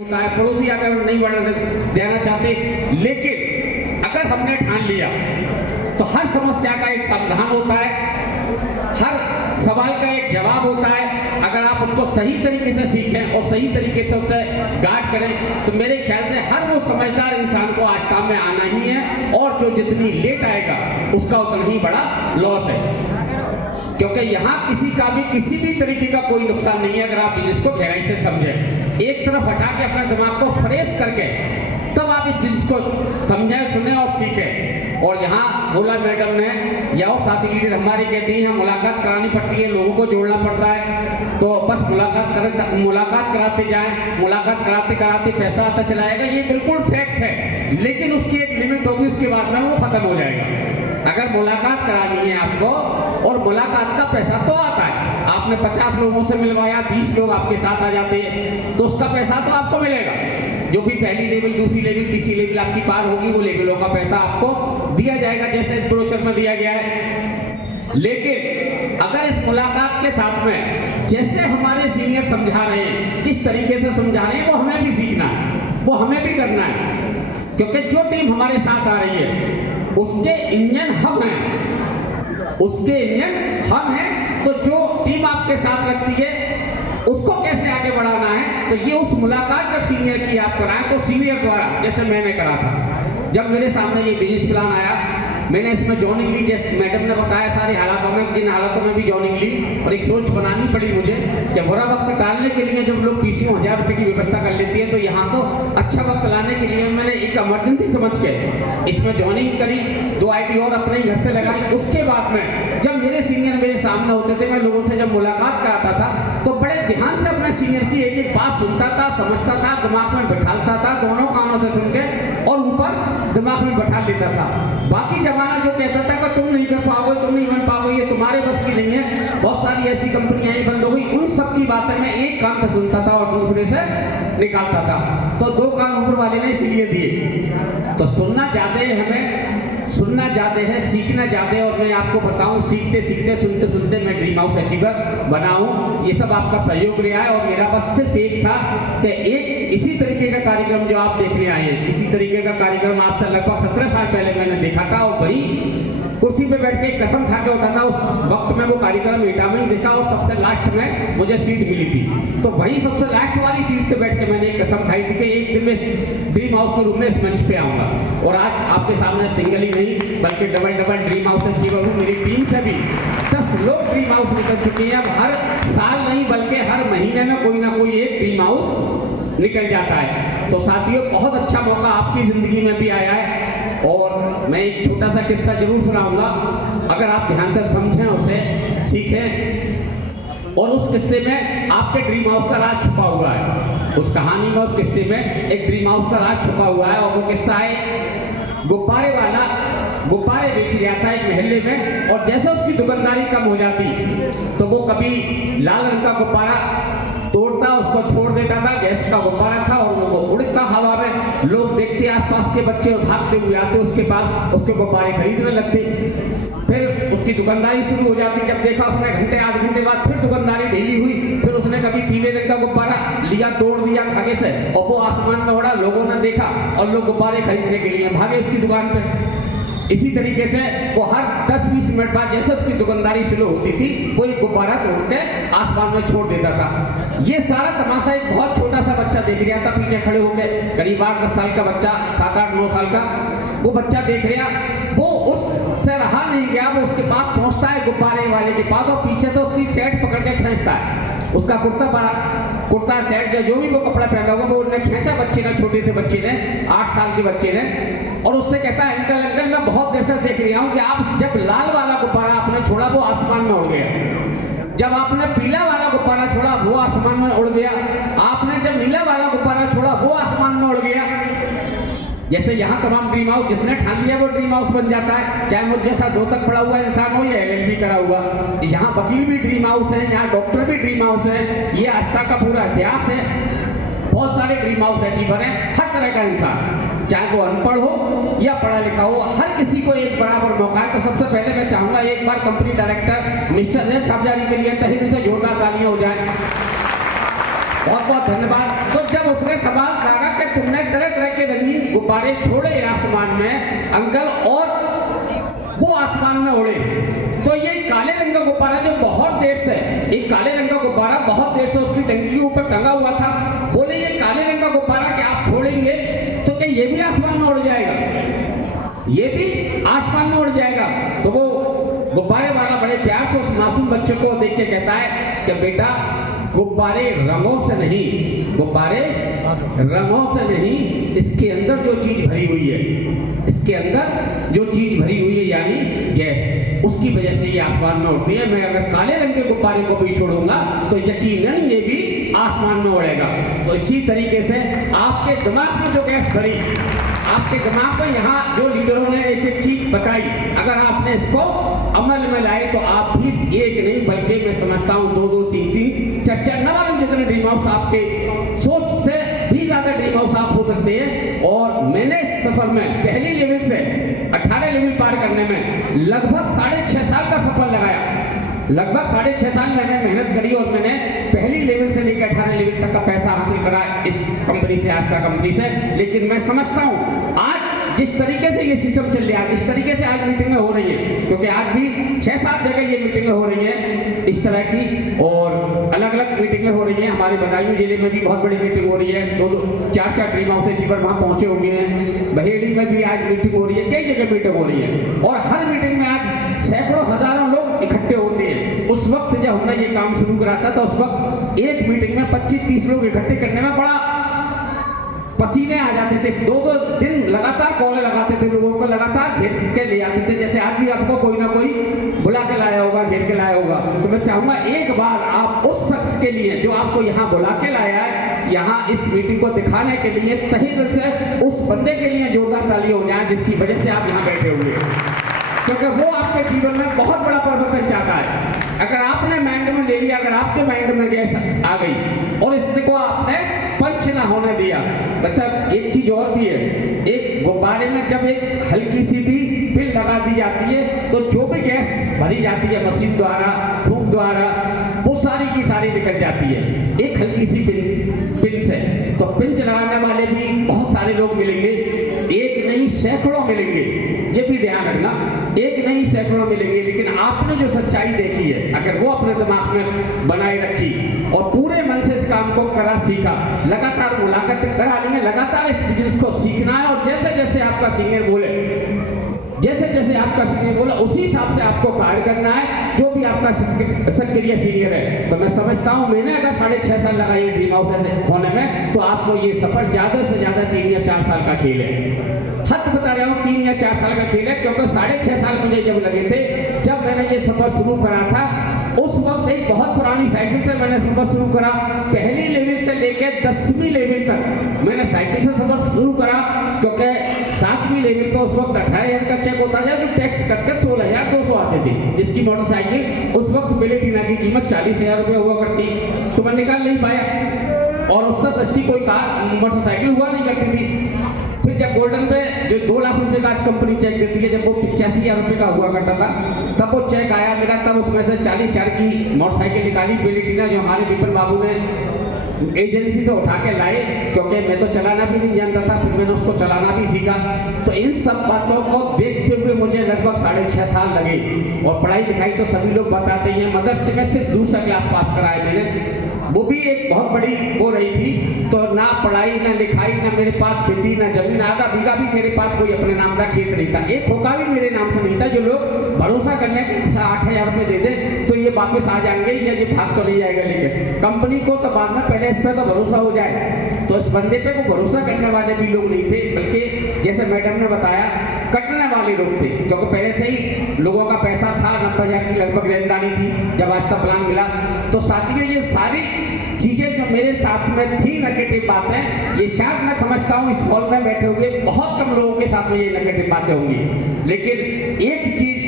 होता है, पड़ोसी अगर नहीं बढ़ना देना चाहते, लेकिन अगर हमने ठान लिया तो हर समस्या का एक समाधान होता है, हर सवाल का एक जवाब होता है। अगर आप उसको सही तरीके से सीखें और सही तरीके से उसे गार्ड करें तो मेरे ख्याल से हर वो समझदार इंसान को आज काम में आना ही है, और जो जितनी लेट आएगा उसका उतना ही बड़ा लॉस है, क्योंकि यहाँ किसी का भी किसी भी तरीके का कोई नुकसान नहीं है अगर आप बिजनेस को गहराई से समझें। एक तरफ हटा के अपने दिमाग को फ्रेश करके तब आप इस बिजनेस को समझें, सुने और सीखें। और यहाँ बोला मैडम ने या और साथी लीडर हमारे कहते हैं मुलाकात करानी पड़ती है, लोगों को जोड़ना पड़ता है, तो बस मुलाकात कराते जाएं, मुलाकात कराते कराते पैसा आता चलाएगा, ये बिल्कुल फैक्ट है, लेकिन उसकी एक लिमिट होगी, उसके बाद में वो खत्म हो जाएगा। अगर मुलाकात करानी है आपको, और मुलाकात का पैसा तो आता है, आपने 50 लोगों से मिलवाया, 20 लोग आपके साथ आ जाते हैं तो उसका पैसा तो आपको मिलेगा। जो भी पहली लेवल, दूसरी लेवल, तीसरी लेवल आपकी पार होगी वो लेवलों का पैसा आपको दिया जाएगा जैसे ब्रोशर में दिया गया है। लेकिन अगर इस मुलाकात के साथ में जैसे हमारे सीनियर समझा रहे हैं, किस तरीके से समझा रहे हैं, वो हमें भी सीखना है, वो हमें भी करना है, क्योंकि जो टीम हमारे साथ आ रही है उसके इंजन हम हैं, उसके इंजन हम हैं। तो जो टीम आपके साथ रखती है उसको कैसे आगे बढ़ाना है, तो ये उस मुलाकात जब सीनियर की आप कराएं तो सीनियर द्वारा, जैसे मैंने करा था, जब मेरे सामने ये बिजनेस प्लान आया, मैंने इसमें जॉइनिंग ली, जैसे मैडम ने बताया सारे हालातों में, जिन हालातों में भी जॉइनिंग ली, और एक सोच बनानी पड़ी मुझे कि बुरा वक्त टालने के लिए जब लोग पीसीओ 1000 रुपए की व्यवस्था कर लेती है, तो यहाँ तो अच्छा वक्त लाने के लिए मैंने एक इमरजेंसी समझ के इसमें जॉइनिंग करी, 2 आईडी और अपने घर से लगाई। उसके बाद में जब मेरे सीनियर मेरे सामने होते थे, मैं लोगों से जब मुलाकात कराता था तो बड़े ध्यान से अपने सीनियर की एक एक बात सुनता था, समझता था, दिमाग में बैठाता था, दोनों कानों से सुन के, और ऊपर दिमाग में बैठा लेता था। बाकी जमाना जो कहता था कि तुम नहीं कर पाओगे, तुम नहीं बन पाओगे, ये तुम्हारे बस की नहीं है, बहुत सारी ऐसी कंपनियां ही बंद हो गई, उन सब की बातें मैं एक कान से सुनता था और दूसरे से निकालता था। तो 2 कान ऊपर वाले ने इसीलिए दिए। तो सुनना ज्यादा है, हमें सुनना ज्यादा है, सीखना ज्यादा है। और मैं आपको बताऊं, सीखते सीखते सुनते सुनते मैं ड्रीम हाउस अचीवर बना हूं। ये सब आपका सहयोग रहा है, और मेरा बस सिर्फ एक था कि एक इसी तरीके का कार्यक्रम जो आप देखने आए हैं, इसी तरीके का कार्यक्रम आज से लगभग 17 साल पहले मैंने देखा था, और वही कुर्सी पे बैठ के कसम खा के उठा था। उस वक्त में वो कार्यक्रम एटा में ही देखा, और सबसे लास्ट में मुझे सीट मिली थी, तो वही सबसे लास्ट वाली सीट से बैठ के मैंने एक कसम खाई थी कि एक दिन में ड्रीम हाउस के रूप में इस मंच पे आऊंगा। और आज आपके सामने सिंगल ही नहीं बल्कि डबल ड्रीम हाउस अचीवर हूँ। मेरी टीम से भी 10 लोग ड्रीम हाउस निकल चुके हैं। अब हर साल नहीं बल्कि हर महीने में कोई ना कोई एक ड्रीम हाउस निकल जाता है। तो साथियों, बहुत अच्छा मौका आपकी जिंदगी में भी आया है, और मैं एक छोटा सा किस्सा जरूर सुनाऊंगा, अगर आप ध्यान से समझें, उसे सीखें, और उस किस्से में आपके ड्रीम हाउस का राज छुपा हुआ है। उस कहानी में, उस किस्से में एक ड्रीम हाउस का राज छुपा हुआ है। और वो किस्सा है, गुब्बारे वाला गुब्बारे बेच रहा था एक मोहल्ले में, और जैसे उसकी दुकानदारी कम हो जाती तो वो कभी लाल रंग का गुब्बारा तोड़ता, उसको छोड़ देता था, गैस का गुब्बारा था, और वो उड़ता हवा में, लोग देखते आसपास के बच्चे और भागते हुए आते उसके पास, उसके गुब्बारे खरीदने लगते। फिर उसकी दुकानदारी शुरू हो जाती। जब देखा उसने घंटे आधे घंटे बाद फिर दुकानदारी ढीली हुई, फिर उसने कभी पीले रंग का गुब्बारा लिया, तोड़ दिया धागे से, और वो आसमान में उड़ा, लोगों ने देखा और लोग गुब्बारे खरीदने के लिए भागे उसकी दुकान पे। इसी तरीके से वो हर 10-20 मिनट बाद जैसे उसकी दुकानदारी शुरू होती थी, वो एक गुब्बारा तोड़ के आसमान में छोड़ देता था। ये सारा तमाशा एक बहुत छोटा सा बच्चा देख रहा था पीछे खड़े होकर, करीब 8-10 साल का बच्चा, 7-8-9 साल का वो बच्चा देख रहा। वो उससे रहा नहीं गया, वो उसके पास पहुंचता है गुब्बारे वाले के पास, और पीछे तो उसकी शर्ट पकड़ के खींचता है, उसका कुर्ता शर्ट जो भी वो कपड़ा पहना हुआ वो उन्हें खींचा बच्चे ने, छोटे से बच्चे ने, 8 साल के बच्चे ने, और उससे कहता है, अंकल अंकल मैं बहुत देर से देख रहा हूँ कि आप जब लाल वाला गुब्बारा आपने छोड़ा वो आसमान में उड़ गया, जब आपने पीला वाला गुब्बारा छोड़ा वो आसमान में उड़ गया, आपने जब नीला वाला गुब्बारा छोड़ा वो आसमान में उड़ गया। जैसे यहाँ तमाम ड्रीम हाउस जिसने ठान लिया वो ड्रीम हाउस बन जाता है, चाहे मुझ जैसा 2 तक पढ़ा हुआ इंसान हो या LLB करा हुआ। यहाँ वकील भी ड्रीम हाउस है, यहाँ डॉक्टर भी ड्रीम हाउस है, ये आस्था का पूरा इतिहास है। बहुत सारे ड्रीम हाउस अचीवर हैं, हर तरह का इंसान, चाहे वो अनपढ़ हो या पढ़ा लिखा हो, हर किसी को एक बराबर मौका है। तो सबसे पहले मैं चाहूंगा एक बार कंपनी डायरेक्टर मिस्टर छापजारी के लिए तहे दिल से जोरदार तालियां हो जाए। बहुत बहुत धन्यवाद। तो तो जब उसने सवाल कहा कि तुमने तरह तरह के रंगीन गुब्बारे छोड़े आसमान में अंकल, और वो आसमान में उड़े, तो ये काले रंग का गुब्बारा जो बहुत देर से, एक काले रंग का गुब्बारा बहुत देर से उसकी टंकी के ऊपर टंगा हुआ था, बोले ये काले रंग का गुब्बारा कि आप छोड़ेंगे तो क्या ये भी आसमान में उड़ जाएगा, ये भी आसमान में उड़ जाएगा। तो वो गुब्बारे वाला बड़े प्यार से उस मासूम बच्चे को देख के कहता है कि बेटा गुब्बारे रंगों से नहीं, गुब्बारे रंगों से नहीं, इसके अंदर जो चीज भरी हुई है, इसके अंदर जो चीज भरी हुई है यानी गैस, उसकी वजह से ये आसमान में उड़ती है। मैं अगर काले रंग के गुब्बारे को भी छोड़ूंगा तो यकीनन ये भी आसमान में उड़ेगा। तो इसी तरीके से आपके दिमाग में जो गैस भरी, आपके दिमाग में यहाँ जो लीडरों ने एक एक चीज बताई, अगर आपने इसको अमल में लाए तो आप भी एक नहीं बल्कि मैं समझता हूँ दो दो तीन तीन चार चार न मालूम जितने ड्रीम हाउस आपके सोच से भी ज्यादा ड्रीम हाउस आप हो सकते हैं। और मैंने इस सफर में पहली लेवल से 18 लेवल पार करने में लगभग 6.5 साल का सफर लगाया, लगभग 6.5 साल मैंने मेहनत करी और मैंने पहली लेवल से लेकर 18 लेवल तक का पैसा हासिल करा इस कंपनी से, आस्था कंपनी से। लेकिन मैं समझता हूँ आज जिस तरीके से ये सिस्टम चल रहा है, जिस तरीके से आज मीटिंगें हो रही हैं, क्योंकि आज भी 6-7 जगह ये मीटिंगें हो रही हैं इस तरह की, और अलग अलग मीटिंगें हो रही हैं। हमारे बदायूं जिले में भी बहुत बड़ी मीटिंग हो रही है, 2-2 4-4 ड्रीम हाउस चिकर वहाँ पहुंचे हुए हैं, बहेड़ी में भी आज मीटिंग हो रही है, कई जगह मीटिंग हो रही है, और हर मीटिंग में आज सैकड़ों हजारों लोग इकट्ठे होते हैं। उस वक्त जब हमने ये काम शुरू करा था तो उस वक्त एक मीटिंग में 25-30 लोग इकट्ठे करने में बड़ा पसीने आ जाते थे, 2-2 दिन लगातार कॉल लगाते थे, लोगों को लगातार घेर के ले आते थे, जैसे आज भी आपको कोई ना कोई बुला के लाया होगा, घेर के लाया होगा। तो मैं चाहूंगा एक बार आप उस शख्स के लिए जो आपको यहाँ बुला के लाया है, यहाँ इस मीटिंग को दिखाने के लिए तहे दिल से उस बंदे के लिए जोरदार ताली हो जाए जिसकी वजह से आप यहाँ बैठे हुए हैं, क्योंकि वो आपके जीवन में बहुत बड़ा परिवर्तन चाहता है। अगर आपने माइंड में ले लिया, अगर आपके माइंड में गैस आ गई और इसको आपने पंच ना होने दिया, मतलब एक चीज और भी है, एक गुब्बारे में जब एक हल्की सी भी पिन लगा दी जाती है तो जो भी गैस भरी जाती है मशीन द्वारा, फूंक द्वारा, वो सारी की सारी निकल जाती है एक हल्की सी पिन से। तो पिन चलाने वाले भी बहुत सारे लोग मिलेंगे, एक नहीं सैकड़ों मिलेंगे, ये भी ध्यान रखना, एक नहीं सैकड़ों मिलेंगे। लेकिन आपने जो सच्चाई देखी है, अगर वो अपने दिमाग में बनाए रखी और पूरे मन से इस काम को करा, सीखा, लगातार मुलाकात करा ली है, लगातार इस बिजनेस को सीखना है, और जैसे जैसे आपका सीनियर बोले, जैसे जैसे आपका सीनियर बोला उसी हिसाब से आपको कार्य करना है, जो भी आपका सक्रिय सीनियर है। तो मैं समझता हूं मैंने अगर 6.5 साल लगाए ड्रीम हाउस होने में, तो आपको ये सफर ज्यादा से ज्यादा 3 या 4 साल का खेल है। हद बता रहा हूं 3 या 4 साल का खेल है, क्योंकि 6.5 साल मुझे जब लगे थे, जब मैंने ये सफर शुरू करा था, उस वक्त एक बहुत पुरानी साइकिल से मैंने सफर शुरू करा। पहली लेवल से लेकर 10वीं लेवल तक मैंने साइकिल से सफर शुरू करा, क्योंकि 7वीं लेवल पर उस वक्त 18,000 का चेक होता है, जो टैक्स कटकर 16,200 आते थे, जिसकी मोटरसाइकिल उस वक्त बेलेटिना की कीमत 40,000 रुपये हुआ करती, तो मैं निकाल नहीं पाया, और उससे सस्ती कोई कार मोटरसाइकिल हुआ नहीं करती थी। फिर जब गोल्डन पे जो 2 लाख रुपए का आज कंपनी चेक देती है, जब वो 85,000 रुपए का हुआ करता था, तब वो चेक आया मेरा, तब उसमें से 40,000 की मोटरसाइकिल निकाली बेलेटिना, जो हमारे विपिन बाबू ने एजेंसी से उठा के लाए, क्योंकि मैं तो चलाना भी नहीं जानता था, फिर मैंने उसको चलाना भी सीखा। तो इन सब बातों को देखते हुए मुझे लगभग 6.5 साल लगे, और पढ़ाई लिखाई तो सभी लोग बताते हैं, मदरसे में सिर्फ दूसरा क्लास पास करा है मैंने, वो भी एक बहुत बड़ी वो रही थी। तो ना पढ़ाई ना लिखाई, ना मेरे पास खेती ना जमीन, आधा बीघा भी मेरे पास कोई अपने नाम का खेत नहीं था, एक खोखा भी मेरे नाम से नहीं था। जो लोग भरोसा करने के 8,000 रुपये दे दे तो ये वापस आ जाएंगे, या ये भाग तो नहीं जाएगा, लेकिन कंपनी को तो बाद में पहले इस पर तो भरोसा हो जाए। तो इस बंदे पे को भरोसा करने वाले भी लोग नहीं थे, बल्कि जैसे मैडम ने बताया कटने वाले लोग थे, क्योंकि पहले से ही लोगों का पैसा था, 90,000 की लगभग लेनदानी थी जब आस्था प्लान मिला। तो साथियों ये सारी चीजें जो मेरे साथ में थी नेगेटिव बातें, ये शायद मैं समझता हूँ इस हॉल में बैठे हुए बहुत कम लोगों के साथ में ये नेगेटिव बातें होंगी। लेकिन एक चीज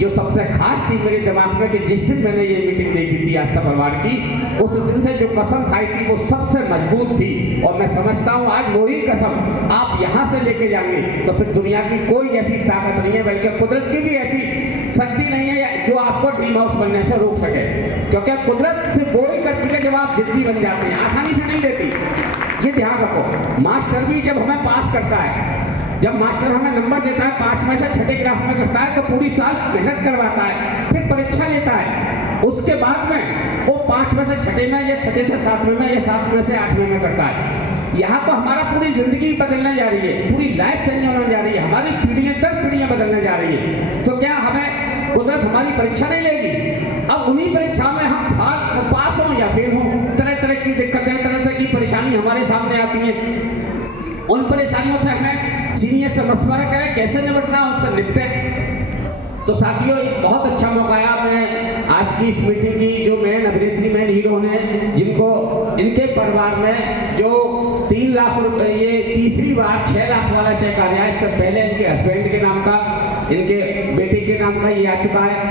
जो सबसे खास थी मेरे दिमाग में, कि जिस दिन मैंने ये मीटिंग देखी थी आस्था परिवार की, उस दिन से जो कसम खाई थी वो सबसे मजबूत थी, और मैं समझता हूँ आज वही कसम आप यहाँ से लेके जाएंगे तो फिर दुनिया की कोई ऐसी ताकत नहीं है, बल्कि कुदरत की भी ऐसी शक्ति नहीं है जो आपको ड्रीम हाउस बनने से रोक सके। क्योंकि कुदरत सिर्फ वो ही करती है जब आप जिद्दी बन जाते हैं, आसानी से नहीं देती। ये ध्यान रखो। मास्टर भी जब हमें पास करता है, जब मास्टर हमें नंबर देता है 5 में से 6 क्लास में करता है, तो पूरी साल मेहनत करवाता है, फिर परीक्षा लेता है, उसके बाद में वो 5 में से 6 में या 6 से 7 में या 7 में से 8 में करता है। यहाँ तो हमारा पूरी जिंदगी बदलने जा रही है, पूरी लाइफ चेंज होने जा रही है, हमारी पीढ़ियां दर पीढ़ियां बदलने जा रही है। तो क्या हमें कुदरत हमारी परीक्षा नहीं लेगी? अब उन्हीं परीक्षा में हम पास हों या फेल हों, तरह तरह की दिक्कतें, तरह तरह की परेशानी हमारे सामने आती हैं। उन परेशानियों से हमें सीनियर से मशवरा करें कैसे निपटना, उससे निपटे। तो साथियों, एक बहुत अच्छा मौका आया। मैं आज की इस मीटिंग की जो मेन अभिनेत्री, मेन हीरो ने, जिनको इनके परिवार में जो 3 लाख रुपए, ये तीसरी बार 6 लाख वाला चेक आ रहा है। इससे पहले इनके हस्बैंड के नाम का, इनके बेटे के नाम का ये आ चुका है।